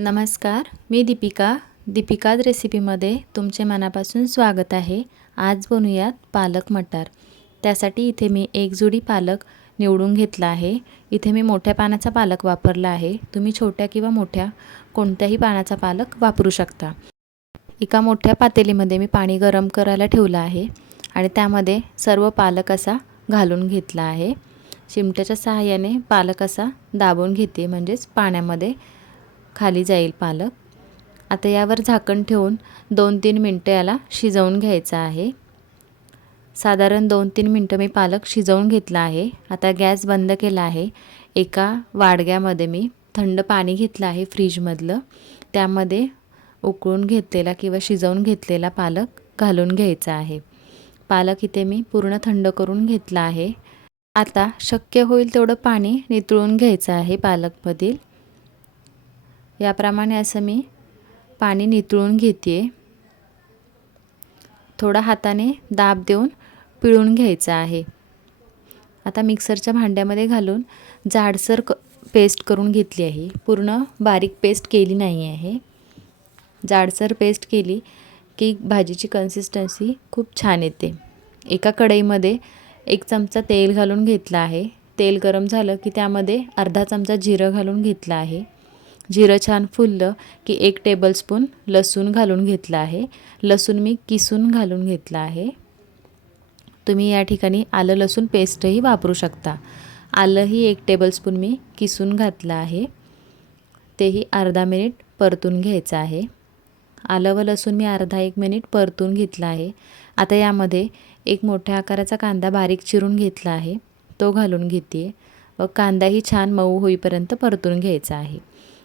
नमस्कार मी दीपिका. दीपिकाद रेसिपीमध्ये तुमचे मनापासून स्वागत आहे. आज बनवूयात पालक मटार. त्यासाठी इथे मी एक जुडी पालक निवडून घेतला आहे. इथे मी मोठ्या पानाचा पालक वापरला आहे. तुम्ही छोट्या किंवा मोठ्या कोणत्याही पानाचा पालक वापरू शकता. एका मोठ्या पातेलीमध्ये मी पाणी गरम करायला ठेवलं आहे आणि त्यामध्ये सर्व पालक असा घालून घेतला आहे. चिमट्याच्या सहाय्याने पालक असा दाबून घेते म्हणजेच पाण्यामध्ये खाली जाईल पालक. आता यावर झाकण ठेवून दोन तीन मिनटं याला शिजवून घ्यायचं आहे. साधारण दोन तीन मिनटं मी पालक शिजवून घेतला आहे. आता गॅस बंद केला आहे. एका वाडग्यामध्ये मी थंड पाणी घेतलं आहे फ्रीजमधलं. त्यामध्ये उकळून घेतलेला किंवा शिजवून घेतलेला पालक घालून घ्यायचा आहे. पालक इथे मी पूर्ण थंड करून घेतला आहे. आता शक्य होईल तेवढं पाणी नितळून घ्यायचं आहे पालकमधील. याप्रमाणे असं मी पाणी नितळून घेते थोडा हाताने दाब देऊन पिळून घ्यायचं आहे. आता मिक्सरच्या भांड्यामध्ये घालून जाडसर क पेस्ट करून घेतली आहे. पूर्ण बारीक पेस्ट केली नाही आहे. जाडसर पेस्ट केली की भाजीची कन्सिस्टन्सी खूप छान येते. एका कढईमध्ये एक चमचा तेल घालून घेतलं आहे. तेल गरम झालं की त्यामध्ये अर्धा चमचा जिरं घालून घेतलं आहे. जिरं छान फुललं की एक टेबलस्पून लसूण घालून घेतलं आहे. लसूण मी किसून घालून घेतलं आहे. तुम्ही या ठिकाणी आलं लसूण पेस्टही वापरू शकता. आलंही एक टेबलस्पून मी किसून घातलं आहे. तेही अर्धा मिनिट परतून घ्यायचं आहे. आलं व लसूण मी अर्धा एक मिनिट परतून घेतला आहे. आता यामध्ये एक मोठ्या आकाराचा कांदा बारीक चिरून घेतला आहे. तो घालून घेते व कांदाही छान मऊ होईपर्यंत परतून घ्यायचा आहे.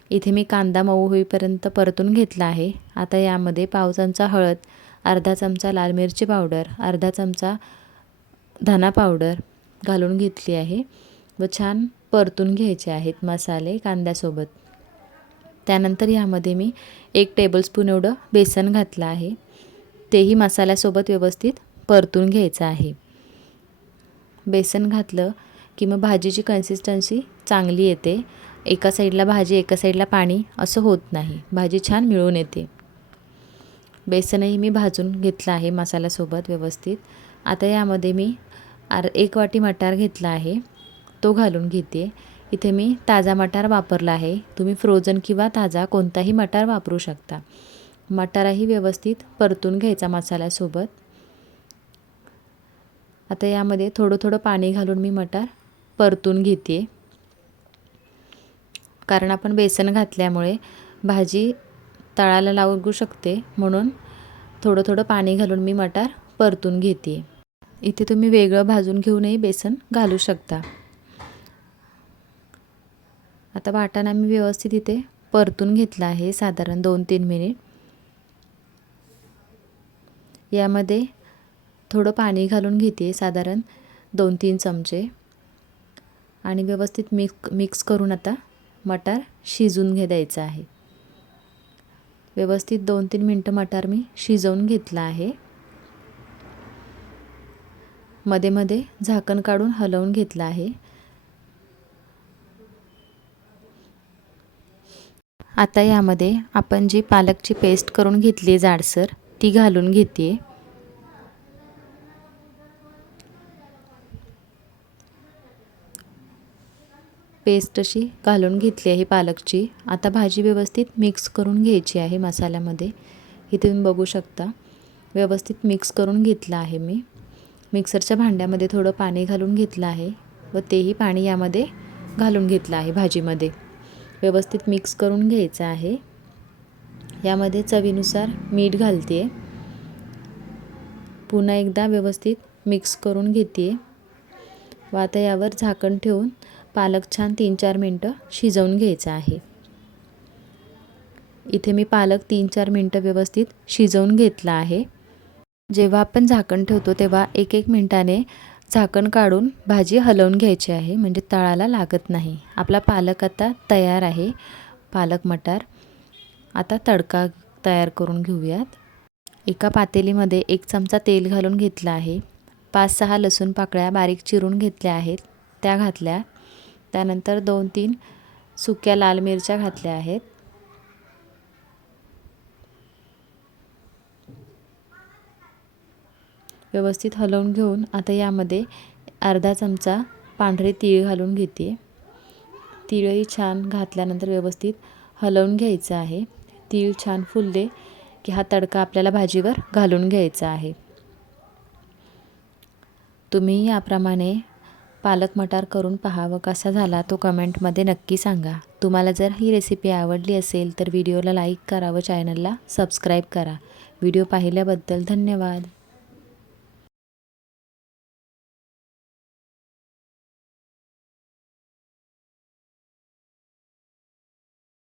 इथे मी कांदा मऊ होईपर्यंत परतून घेतला आहे. आता यामध्ये पाव चमचा हळद अर्धा चमचा लाल मिरची पावडर अर्धा चमचा धना पावडर घालून घेतली आहे व छान परतून घ्यायचे आहेत मसाले कांद्यासोबत. त्यानंतर यामध्ये मी एक टेबलस्पून एवढं बेसन घातलं आहे. तेही मसाल्यासोबत व्यवस्थित परतून घ्यायचं आहे. बेसन घातलं की मग भाजीची कन्सिस्टन्सी चांगली येते. एका साईडला भाजी एका साईडला पाणी असं होत नाही. भाजी छान मिळून येते. बेसनही मी भाजून घेतलं आहे मसाल्यासोबत व्यवस्थित. आता यामध्ये मी आर एक वाटी मटार घेतला आहे. तो घालून घेते. इथे मी ताजा मटार वापरला आहे. तुम्ही फ्रोझन किंवा ताजा कोणताही मटार वापरू शकता. मटारही व्यवस्थित परतून घ्यायचा मसाल्यासोबत. आता यामध्ये थोडं थोडं पाणी घालून मी मटार परतून घेते. कारण आपण बेसन घातल्यामुळे भाजी तळाला लागू शकते. म्हणून थोडं थोडं पाणी घालून मी मटार परतून घेते. इथे तुम्ही वेगळं भाजून घेऊनही बेसन घालू शकता. आता वाटाणा मी व्यवस्थित इथे परतून घेतला आहे साधारण दोन तीन मिनिट. यामध्ये थोडं पाणी घालून घेते साधारण दोन तीन चमचे. आणि व्यवस्थित मिक्स मिक्स करून आता मटार शिजून घे द्यायचं आहे. व्यवस्थित दोन तीन मिनटं मटार मी शिजवून घेतला आहे. मध्ये मध्ये झाकण काढून हलवून घेतलं आहे. आता यामध्ये आपण जी पालकची पेस्ट करून घेतली जाडसर ती घालून घेते पेस्ट अशी घालून घेतली आहे पालकची. आता भाजी व्यवस्थित मिक्स करून घ्यायची आहे मसाल्यामध्ये. इथे तुम्ही बघू शकता. व्यवस्थित मिक्स करून घेतलं आहे मी. मिक्सरच्या भांड्यामध्ये थोडं पाणी घालून घेतलं आहे व तेही पाणी यामध्ये घालून घेतलं आहे भाजीमध्ये. व्यवस्थित मिक्स करून घ्यायचं आहे. यामध्ये चवीनुसार मीठ घालते. पुन्हा एकदा व्यवस्थित मिक्स करून घेते. व आता यावर झाकण ठेवून पालक छान तीन चार मिनटं शिजवून घ्यायचं आहे. इथे मी पालक तीन चार मिनटं व्यवस्थित शिजवून घेतला आहे. जेव्हा आपण झाकण ठेवतो तेव्हा एक एक मिनटाने झाकण काढून भाजी हलवून घ्यायची आहे म्हणजे तळाला लागत नाही. आपला पालक आता तयार आहे पालक मटार. आता तडका तयार करून घेऊयात. एका पातेलीमध्ये एक चमचा तेल घालून घेतलं आहे. पाच सहा लसूण पाकळ्या बारीक चिरून घेतल्या आहेत. त्या घातल्या. त्यानंतर दोन तीन सुक्या लाल मिरच्या घातल्या आहेत. व्यवस्थित हलवून घेऊन आता यामध्ये अर्धा चमचा पांढरे तीळ घालून घेते. तीळही छान घातल्यानंतर व्यवस्थित हलवून घ्यायचं आहे. तीळ छान फुलले की हा तडका आपल्याला भाजीवर घालून घ्यायचा आहे. तुम्ही याप्रमाणे पालक मटार करून पहावं कसा झाला तो कमेंटमध्ये नक्की सांगा. तुम्हाला जर ही रेसिपी आवडली असेल तर व्हिडिओला लाईक करा व चॅनलला सबस्क्राईब करा. व्हिडिओ पाहिल्याबद्दल धन्यवाद.